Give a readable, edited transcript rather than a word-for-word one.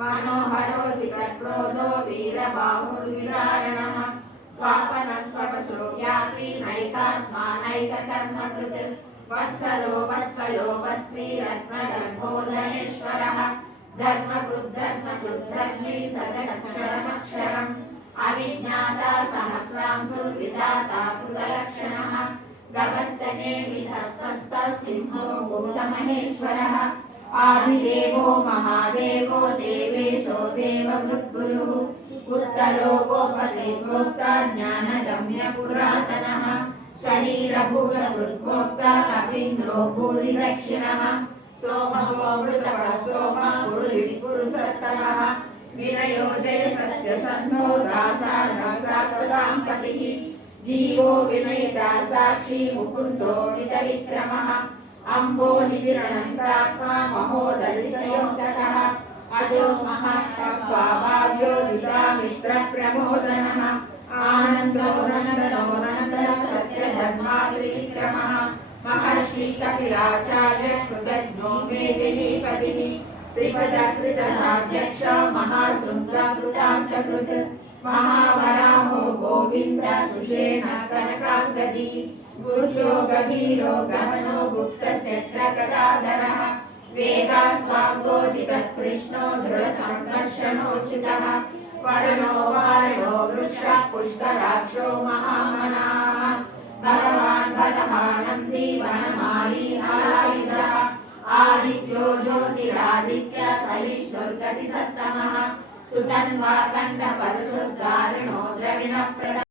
मनोहरोऽधिकक्रोधो वीरबाहुर्विदारणः स्वापनस्वपशो यात्री नैकात्मा नैककर्मकृत् वत्सलो वत्सलो वत्सीरत्नगर्भोधनेश्वरः धर्मकृद्धर्मी सदक्षरमक्षरम् अविज्ञाता सहस्रांशु विधाता कृतलक्षणः गभस्तने विसत्वस्तः सिंहो भूतमहेश्वरः आदिदेवो महादेवो देवेशो देववृद्गुरुः उत्तरो गोपते गोप्ता ज्ञानगम्य पुरातनः शरीरभूतभृद्भोक्ता कपीन्द्रो भूरिदक्षिणः सोमो मृतः सोम पुरुसत्तमः विनयो जय सत्यसन्धो दासार्हसात्वतां पतिः जीवो विनयिता साक्षी मुकुन्दो वितविक्रमः अम्बो निधिरनन्तात्मा महोदधिसयोक्तः अजो महास्वाभाव्यो मित्रप्रमोदनः आनन्दो नन्दनो नन्दः सत्यधर्मा त्रिविक्रमः महर्षि कपिलाचार्य कृतज्ञो मेदिनीपतिः त्रिपदसृतसाध्यक्ष महाशृङ्गकृतान्तकृत् महावराहो गोविन्द सुषेण कनकाङ्गदी गुह्यो गभीरो गहनो गुप्तशत्रगदाधरः वेदास्वाङ्गोजितः कृष्णो दृढसङ्कर्षणोचितः वर्णो वारणो वृक्षः पुष्कराक्षो महामनाः भगवान् बलवानन्दी वनमाली हलायुधः आदित्यो ज्योतिरादित्य सहिष्णुर्गतिसत्तमः सुतन्वा कण्ठपरशुद्धारणो द्रविणप्रद